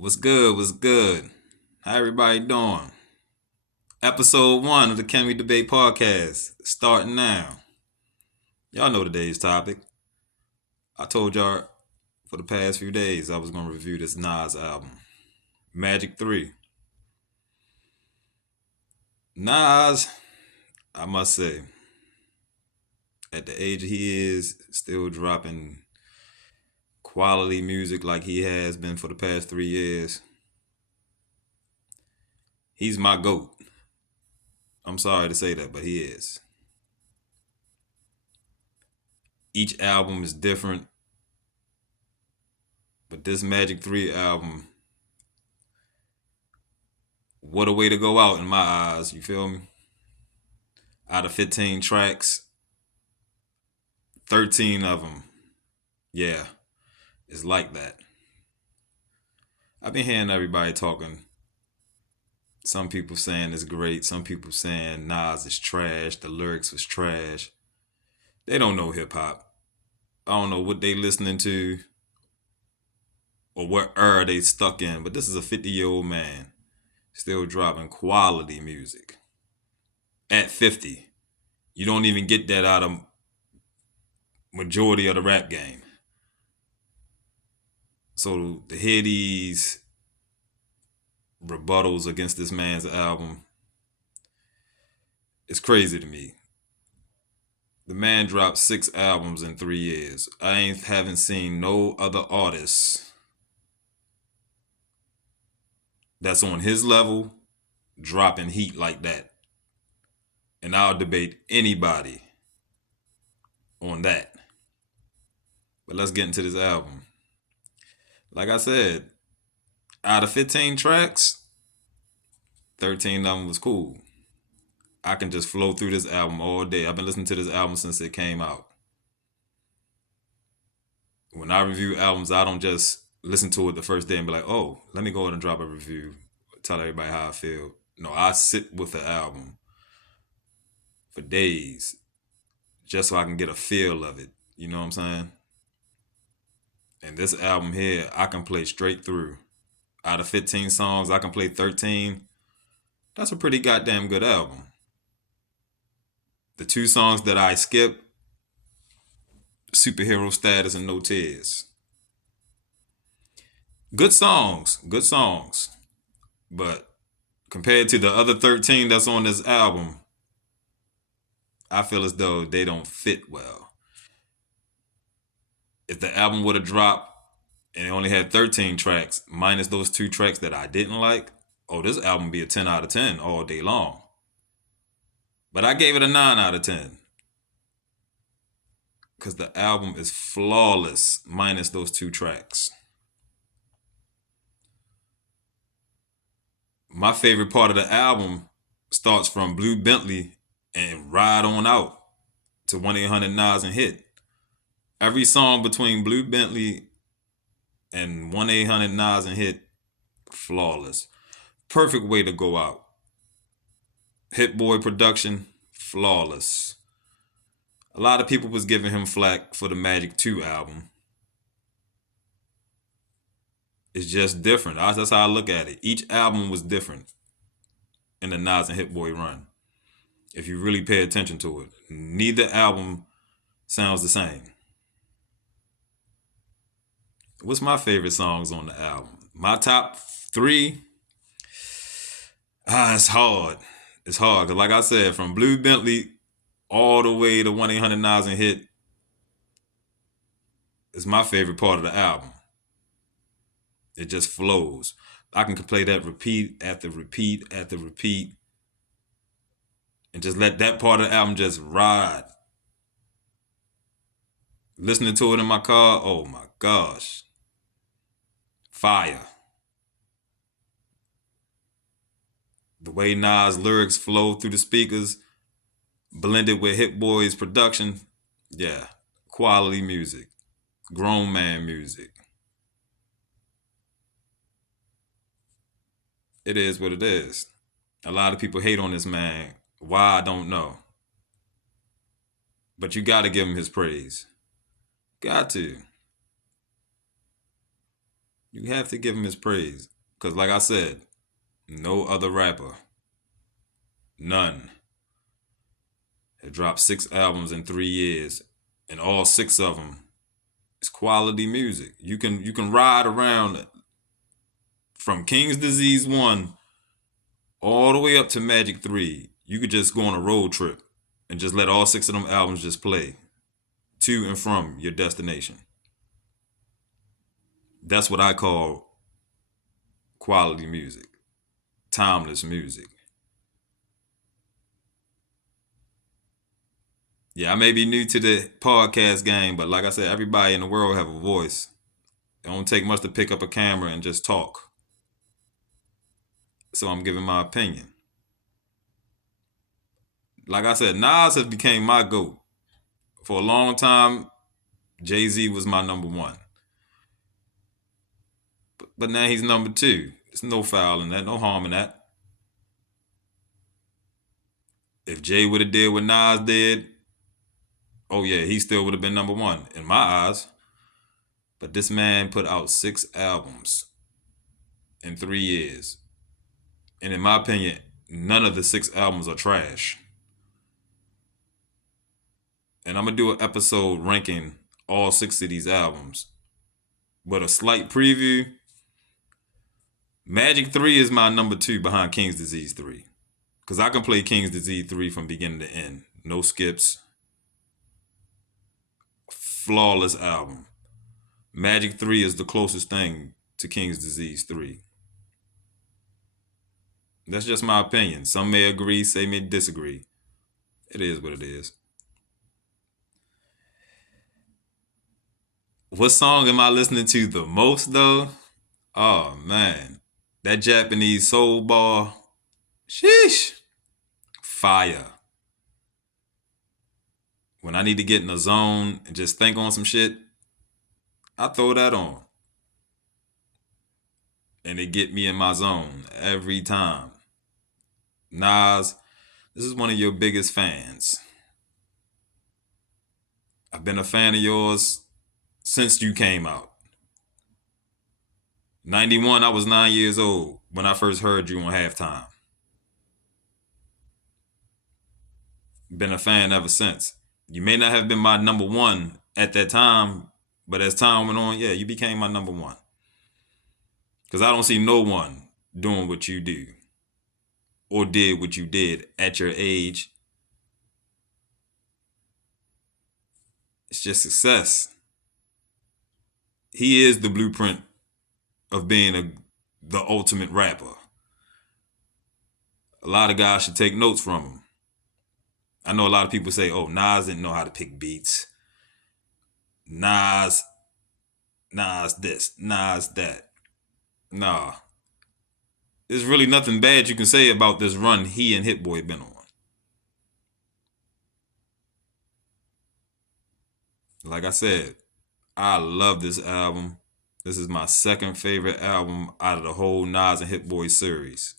What's good? What's good? How everybody doing? Episode 1 of the Can We Debate podcast starting now. Y'all know today's topic. I told y'all for the past few days I was going to review this Nas album, Magic 3. Nas, I must say, at the age he is, still dropping quality music like he has been for the past 3 years. He's my GOAT. I'm sorry to say that, but he is. Each album is different, but this Magic 3 album, what a way to go out in my eyes, you feel me? Out of 15 tracks, 13 of them, yeah, it's like that. I've been hearing everybody talking. Some people saying it's great. Some people saying Nas is trash. The lyrics was trash. They don't know hip hop. I don't know what they listening to or what era they stuck in. But this is a 50-year-old man still dropping quality music at 50. You don't even get that out of majority of the rap game. So to hear these rebuttals against this man's album, it's crazy to me. The man dropped 6 albums in 3 years. Haven't seen no other artists that's on his level dropping heat like that. And I'll debate anybody on that. But let's get into this album. Like I said, out of 15 tracks, 13 of them was cool. I can just flow through this album all day. I've been listening to this album since it came out. When I review albums, I don't just listen to it the first day and be like, oh, let me go ahead and drop a review, tell everybody how I feel. No, I sit with the album for days just so I can get a feel of it. You know what I'm saying? And this album here, I can play straight through. Out of 15 songs, I can play 13. That's a pretty goddamn good album. The 2 songs that I skip, Superhero Status and No Tears. Good songs. But compared to the other 13 that's on this album, I feel as though they don't fit well. If the album would have dropped and it only had 13 tracks, minus those 2 tracks that I didn't like, oh, this album would be a 10 out of 10 all day long. But I gave it a 9 out of 10. Because the album is flawless, minus those 2 tracks. My favorite part of the album starts from Blue Bentley and ride on out to 1-800-NAS and Hit. Every song between Blue Bentley and 1-800-NAS and Hit, flawless. Perfect way to go out. Hit Boy production, flawless. A lot of people was giving him flack for the Magic 2 album. It's just different. That's how I look at it. Each album was different in the Nas and Hit Boy run. If you really pay attention to it, neither album sounds the same. What's my favorite songs on the album? My top 3. It's hard. It's hard because, like I said, from Blue Bentley all the way to 1-800-NAS and Hit is my favorite part of the album. It just flows. I can play that repeat after repeat after repeat and just let that part of the album just ride. Listening to it in my car, oh my gosh. Fire. The way Nas' lyrics flow through the speakers, blended with Hit Boy's production, yeah, quality music, grown man music. It is what it is. A lot of people hate on this man. Why, I don't know. But you got to give him his praise. Got to. You have to give him his praise. Because, like I said, no other rapper, none, had dropped 6 albums in 3 years, and all 6 of them is quality music. You can ride around from King's Disease 1 all the way up to Magic 3. You could just go on a road trip and just let all 6 of them albums just play to and from your destination. That's what I call quality music, timeless music. Yeah, I may be new to the podcast game, but like I said, everybody in the world have a voice. It don't take much to pick up a camera and just talk. So I'm giving my opinion. Like I said, Nas has became my GOAT. For a long time, Jay-Z was my number one. But now he's number two. There's no foul in that, no harm in that. If Jay would have did what Nas did, oh yeah, he still would have been number one in my eyes. But this man put out 6 albums in 3 years. And in my opinion, none of the 6 albums are trash. And I'm going to do an episode ranking all 6 of these albums. But a slight preview, Magic 3 is my number 2 behind King's Disease 3. Because I can play King's Disease 3 from beginning to end. No skips. Flawless album. Magic 3 is the closest thing to King's Disease 3. That's just my opinion. Some may agree, some may disagree. It is what it is. What song am I listening to the most though? Oh man. That Japanese soul bar. Sheesh. Fire. When I need to get in the zone and just think on some shit, I throw that on. And it get me in my zone every time. Nas, this is one of your biggest fans. I've been a fan of yours since you came out. 91, I was 9 years old when I first heard you on Halftime. Been a fan ever since. You may not have been my number one at that time, but as time went on, yeah, you became my number one. Because I don't see no one doing what you do or did what you did at your age. It's just success. He is the blueprint of being the ultimate rapper. A lot of guys should take notes from him. I know a lot of people say, oh, Nas didn't know how to pick beats. Nas this, Nas that. Nah. There's really nothing bad you can say about this run he and Hit Boy been on. Like I said, I love this album. This is my second favorite album out of the whole Nas and Hit Boy series,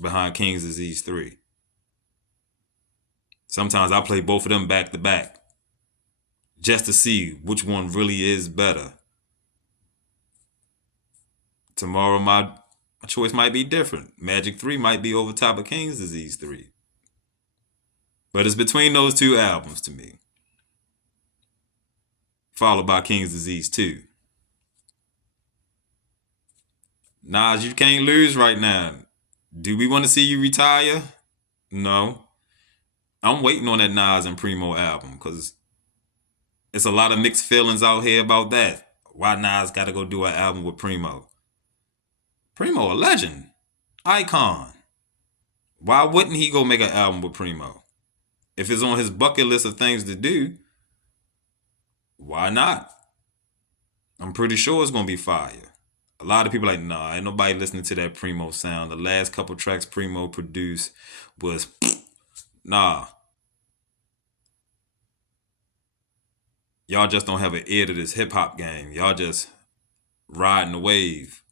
behind King's Disease 3. Sometimes I play both of them back to back just to see which one really is better. Tomorrow my choice might be different. Magic 3 might be over top of King's Disease 3. But it's between those 2 albums to me. Followed by King's Disease 2. Nas, you can't lose right now. Do we want to see you retire? No. I'm waiting on that Nas and Primo album because it's a lot of mixed feelings out here about that. Why Nas got to go do an album with Primo? Primo a legend. Icon. Why wouldn't he go make an album with Primo? If it's on his bucket list of things to do, why not? I'm pretty sure it's going to be fire. A lot of people are like, nah, ain't nobody listening to that Primo sound. The last couple tracks Primo produced was, nah. Y'all just don't have an ear to this hip-hop game. Y'all just riding the wave.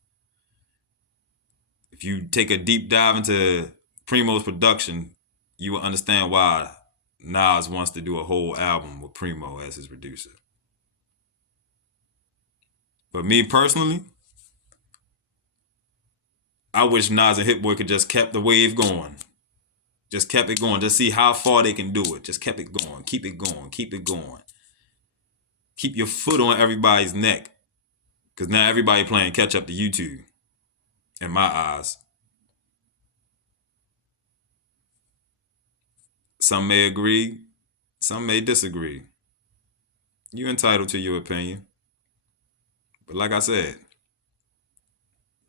If you take a deep dive into Primo's production, you will understand why Nas wants to do a whole album with Primo as his producer. But me personally, I wish Nas and Hit Boy could just kept the wave going. Just kept it going. Just see how far they can do it. Just kept it going. Keep it going. Keep it going. Keep your foot on everybody's neck. Because now everybody playing catch up to YouTube. In my eyes. Some may agree. Some may disagree. You're entitled to your opinion. But like I said,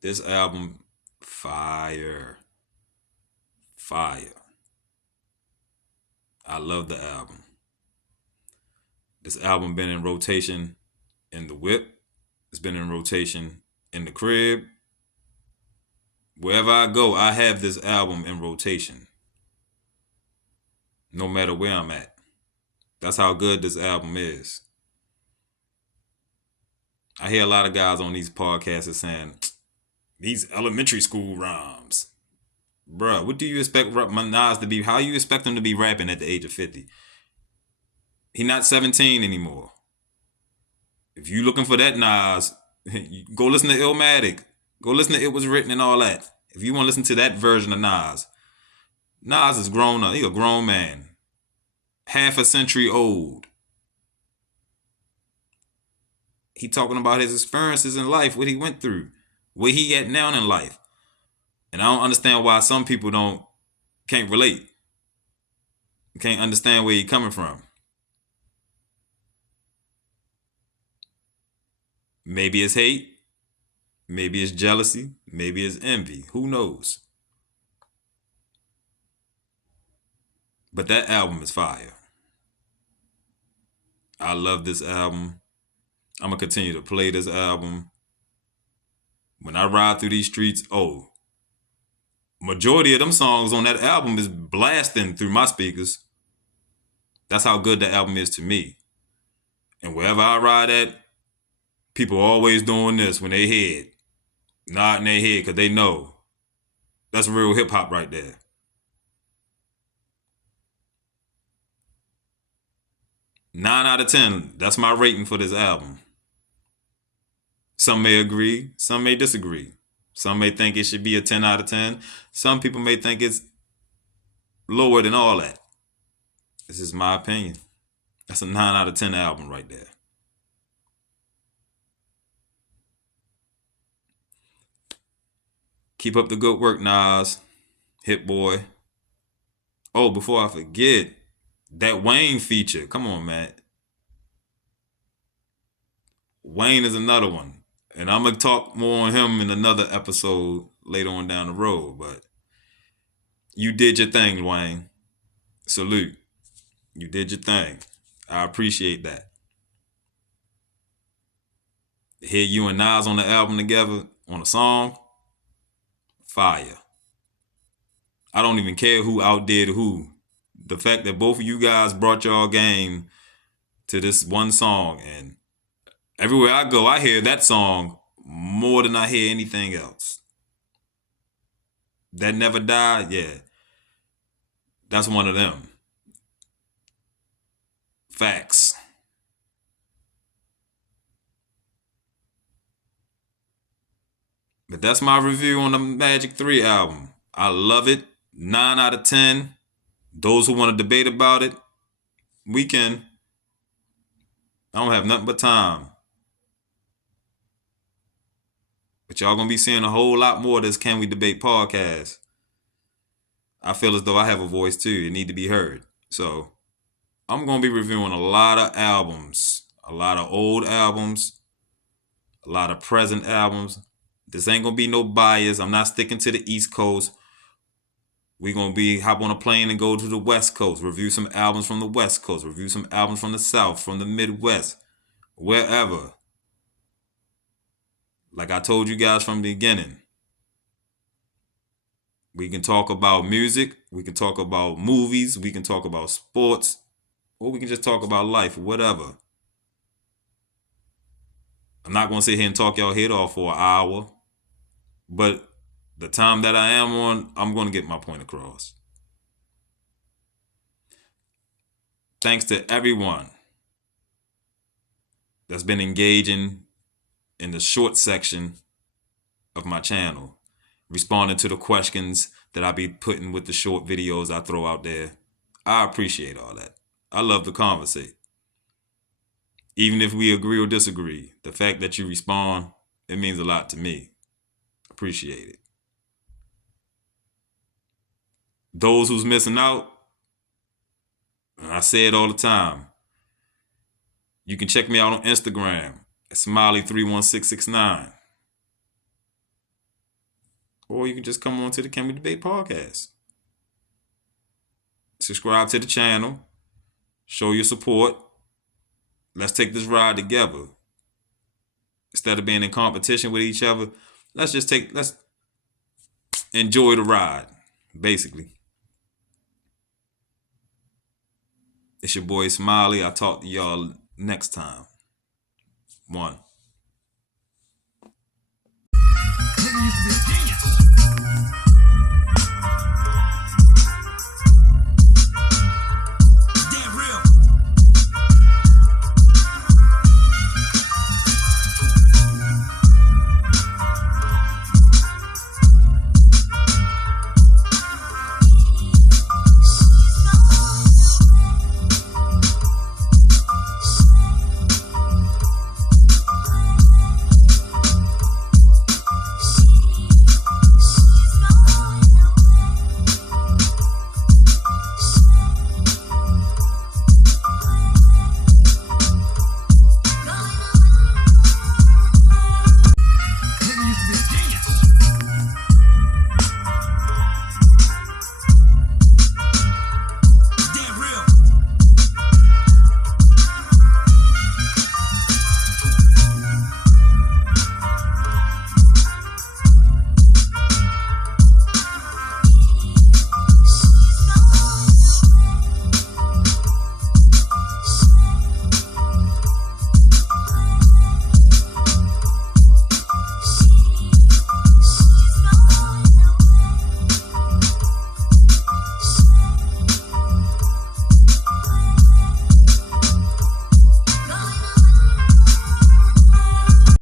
this album, fire. Fire. I love the album. This album been in rotation in the whip. It's been in rotation in the crib. Wherever I go, I have this album in rotation. No matter where I'm at. That's how good this album is. I hear a lot of guys on these podcasts saying, these elementary school rhymes. Bruh, what do you expect Nas to be? How you expect him to be rapping at the age of 50? He not 17 anymore. If you looking for that Nas, go listen to Illmatic. Go listen to It Was Written and all that. If you want to listen to that version of Nas, Nas is grown up. He a grown man. Half a century old. He talking about his experiences in life, what he went through, where he at now in life. And I don't understand why some people can't relate. Can't understand where he coming from. Maybe it's hate. Maybe it's jealousy. Maybe it's envy. Who knows? But that album is fire. I love this album. I'm going to continue to play this album. When I ride through these streets, majority of them songs on that album is blasting through my speakers. That's how good the album is to me. And wherever I ride at, people always doing this when they head. Nodding their head because they know. That's real hip hop right there. Nine out of 10. That's my rating for this album. Some may agree. Some may disagree. Some may think it should be a 10 out of 10. Some people may think it's lower than all that. This is my opinion. That's a 9 out of 10 album right there. Keep up the good work, Nas. Hit Boy. Oh, before I forget, that Wayne feature. Come on, man. Wayne is another one. And I'm going to talk more on him in another episode later on down the road. But you did your thing, Wayne. Salute. You did your thing. I appreciate that. Hear you and Nas on the album together on a song. Fire. I don't even care who outdid who. The fact that both of you guys brought y'all game to this one song, and everywhere I go, I hear that song more than I hear anything else. That Never Died, yeah. That's one of them. Facts. But that's my review on the Magic 3 album. I love it. 9 out of 10. Those who want to debate about it, we can. I don't have nothing but time. But y'all gonna be seeing a whole lot more of this Can We Debate podcast. I feel as though I have a voice too. It need to be heard. So I'm gonna be reviewing a lot of albums. A lot of old albums. A lot of present albums. This ain't gonna be no bias. I'm not sticking to the East Coast. We're going to hop on a plane and go to the West Coast, review some albums from the West Coast, review some albums from the South, from the Midwest, wherever. Like I told you guys from the beginning, we can talk about music, we can talk about movies, we can talk about sports, or we can just talk about life, whatever. I'm not going to sit here and talk y'all head off for an hour, but the time that I am on, I'm going to get my point across. Thanks to everyone that's been engaging in the short section of my channel. responding to the questions that I be putting with the short videos I throw out there. I appreciate all that. I love to conversate. Even if we agree or disagree, the fact that you respond, it means a lot to me. Appreciate it. Those who's missing out, and I say it all the time, you can check me out on Instagram at Smiley31669. Or you can just come on to the Can We Debate podcast. Subscribe to the channel. Show your support. Let's take this ride together. Instead of being in competition with each other, let's enjoy the ride, basically. It's your boy Smiley. I'll talk to y'all next time. 1.